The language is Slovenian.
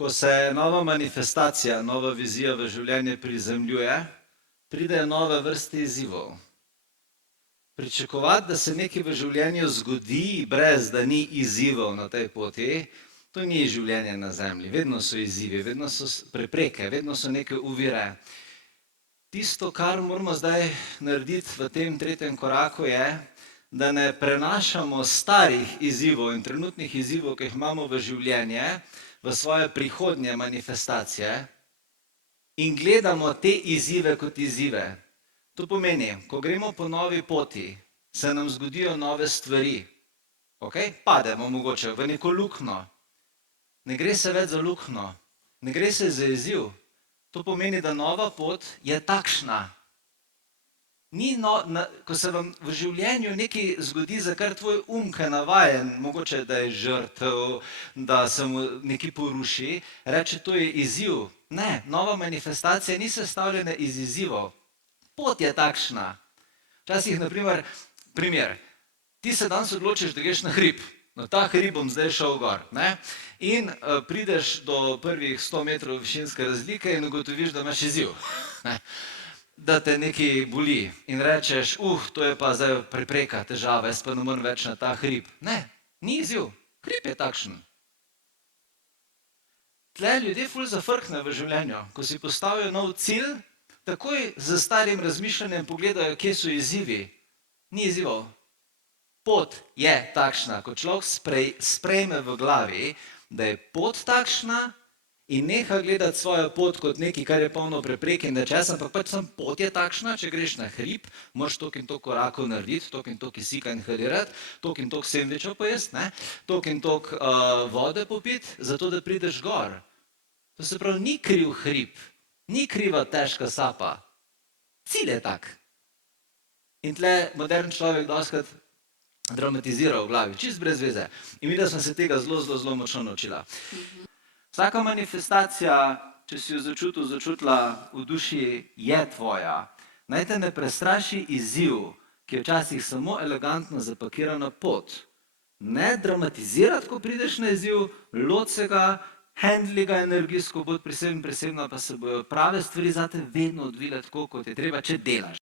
Ko se nova manifestacija, nova vizija v življenje prizemljuje, pridejo nove vrste izzivov. Pričakovati, da se nekaj v življenju zgodi, brez da ni izzivov na tej poti, to ni življenje na zemlji. Vedno so izzivi, vedno so prepreke, vedno so neke ovire. Tisto, kar moramo zdaj narediti v tem tretjem koraku, je, da ne prenašamo starih izzivov in trenutnih izzivov, ki jih imamo v življenje, v svoje prihodnje manifestacije in gledamo te izzive kot izzive. To pomeni, ko gremo po novi poti, se nam zgodijo nove stvari. Pademo mogoče v neko luknjo. Ne gre se več za luknjo, ne gre se za izziv. To pomeni, da nova pot je takšna. Ko se vam v življenju nekaj zgodi, za kar tvoj ki je navajen, mogoče da je žrtev, da se mu nekaj poruši, reče, to je izziv. Ne, nova manifestacija ni sestavljena iz izzivov. Pot je takšna. Včasih, primer, ti se danes odločiš, da greš na hrib. Na ta hrib bom zdaj šel gor. In prideš do prvih 100 metrov višinske razlike in ugotoviš, da imaš izziv. Da te nekaj boli in rečeš, to je pa zdaj prepreka, težava, jaz pa ne morem več na ta hrib. Ne, ni izziv, hrib je takšen. Tle ljudje ful zafrknejo v življenju, ko si postavijo nov cilj, takoj z starim razmišljanjem pogledajo, kje so izzivi. Ni izzivov. Pot je takšna, ko človek sprejme v glavi, da je pot takšna, in neha gledati svojo pot kot nekaj, kar je polno preprek in nečesa, ampak pač sam pot je takšna, če greš na hrib, moraš toliko in toliko korakov narediti, toliko in toliko kisika inhalirati, toliko in toliko sendvičev pojesti, toliko in toliko vode popiti, zato da prideš gor. To se pravi, ni kriv hrib, ni kriva težka sapa. Cilj je tak. In tle modern človek dostikrat dramatizira v glavi, čist brez veze. In videla sem se tega zelo močno naučila. Vsaka manifestacija, če si jo začutila v duši, je tvoja. Naj te ne prestraši izziv, ki je včasih samo elegantno zapakirana pot. Ne dramatizirati, ko prideš na izziv, loti se ga, handli ga energijsko, bodi prisebna, pa se bojo prave stvari zate vedno odvile tako, kot je treba, če delaš.